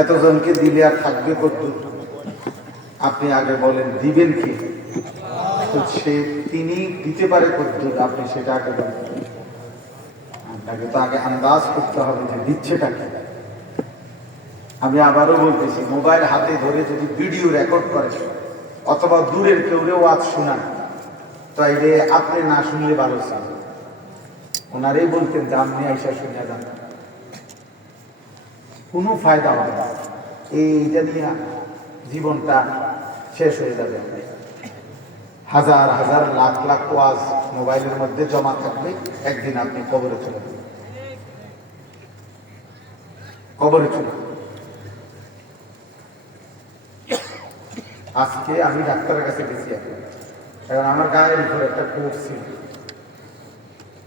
এতজনকে দিলে আর থাকবে কদ্দুর? আপনি আগে বলেন দিবেন কি? সে তিনি দিতে পারে কদ্দুর, আপনি সেটা আগে বলেন। আপনাকে তো আগে আন্দাজ করতে হবে যে দিচ্ছেটা কি। আমি আবারও বলতেছি, মোবাইল হাতে ধরে যদি ভিডিও রেকর্ড করে অথবা দূরের কেউ ওয়াজ শোনান, তাইলে আপনি না শুনলে ভালো ছিল। ওনারাই বলতেন যে আপনি আইসা শুনে যান, কোনো ফায়দা হবে না, এইটা নিয়ে জীবনটা শেষ হয়ে যাবে। হাজার হাজার লাখ লাখ ওয়াজ মোবাইলের মধ্যে জমা থাকবে, একদিন আপনি কবরে চলে যাবেন। কবরে চলে। আজকে আমি ডাক্তারের কাছে গেছি, এখন আমার গায়ের উপর একটা কোট ছিল,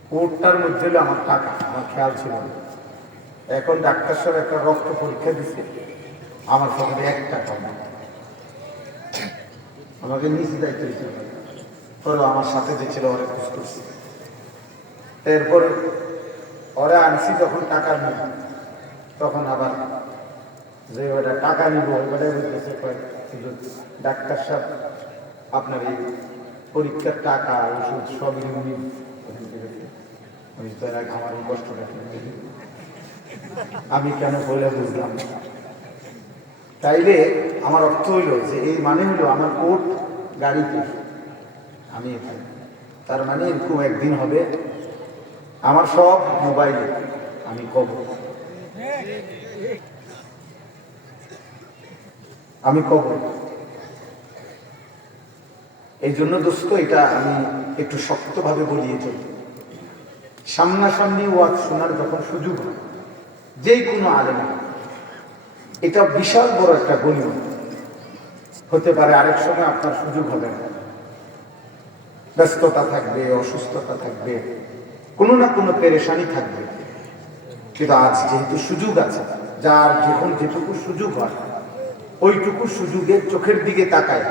কোটটার মধ্যে আমার টাকা, আমার খেয়াল ছিল না। এখন ডাক্তার সাহেব একটা রক্ত পরীক্ষা দিছে, আমার পকেটে 1 টাকা না। আমাকে নিচে দায়িত্ব দিতে হবে, পরে আমার সাথে যে ছিল ওরা খোঁজ করছে। এরপরে ওরা আনছি যখন টাকা নিব, তখন আবার যে ওটা টাকা নিব ওটাই বলতেছে ডাক্তার সাহেব আপনার এই পরীক্ষার টাকা ওষুধ সবই উনি আমার কষ্টটা আমি কেন বলে বুঝলাম। তাইলে আমার অর্থ হইল যে এই মানে হইল আমার কোট গাড়িতে, আমি তার মানে এরকম একদিন হবে আমার সব মোবাইলে আমি কবর, আমি কবর। এই জন্য দোস্ত এটা আমি একটু শক্তভাবে বলিয়ে চলি। সামনাসামনি ওয়াজ শোনার যখন সুযোগ হয় যেই কোনো আলেম, এটা বিশাল বড় একটা গনিমত হতে পারে। আরেক সময় আপনার সুযোগ হবে না, ব্যস্ততা থাকবে, অসুস্থতা থাকবে, কোনো না কোনো পেরেশানি থাকবে, কিন্তু আজ যেহেতু সুযোগ আছে, যার যখন যেটুকু সুযোগ হয় ওইটুকু সুযোগের চোখের দিকে তাকায়,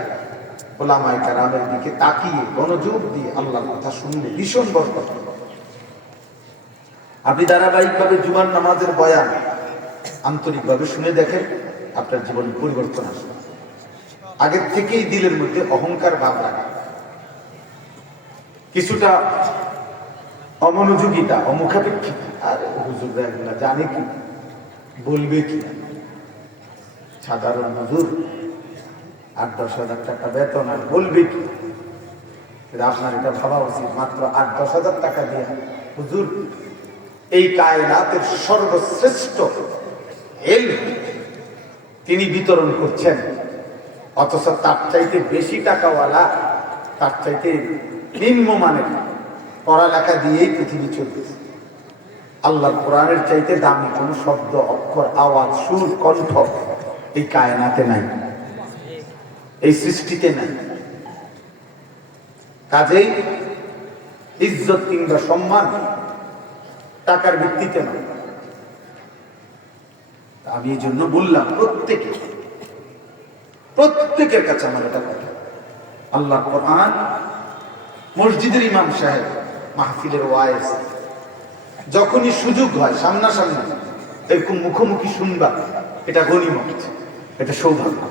ওলামায়ে কেরামের দিকে তাকিয়ে মনোযোগ দিয়ে আল্লাহর কথা শুনলে ভীষণ বরকত। আপনি ধারাবাহিকভাবে জুমার নামাজের বয়ান আন্তরিকভাবে শুনে দেখেন, আপনার জীবনে পরিবর্তন আসবে। আগের থেকেই দিলের মধ্যে অহংকার ভাব রাখা, কিছুটা অমনোযোগিতা, অমুখাপেক্ষিতা, আর হুজুররা এগুলা জানে কি, বলবে কি, সাধারণ হুজুর 8-10 হাজার টাকা বেতন, আর বলবে কি। আপনার এটা ভাবা উচিত, মাত্র 8-10 হাজার টাকা দিয়ে হুজুর এই কায়নাতের সর্বশ্রেষ্ঠ ইলম তিনি বিতরণ করছেন, অথচ তার চাইতে বেশি টাকাওয়ালা, তার চাইতে নিম্নমানের পড়ালেখা দিয়েই পৃথিবী চলতেছে। আল্লাহর কোরআনের চাইতে দামি কোন শব্দ, অক্ষর, আওয়াজ, সুর, কণ্ঠ এই কায়নাতে নাই, এই সৃষ্টিতে নাই। কাজেই ইজ্জত কিংবা সম্মান টাকার ভিত্তিতে নয়। আমি এই জন্য বললাম প্রত্যেকের কাছে আমার এটা কথা, আল্লাহ কোরআন, মসজিদের ইমাম সাহেব, মাহফিলের ওয়াইজ, যখনই সুযোগ হয় সামনাসামনি এরকম মুখোমুখি শুনবা, এটা গনিমত, এটা সৌভাগ্য।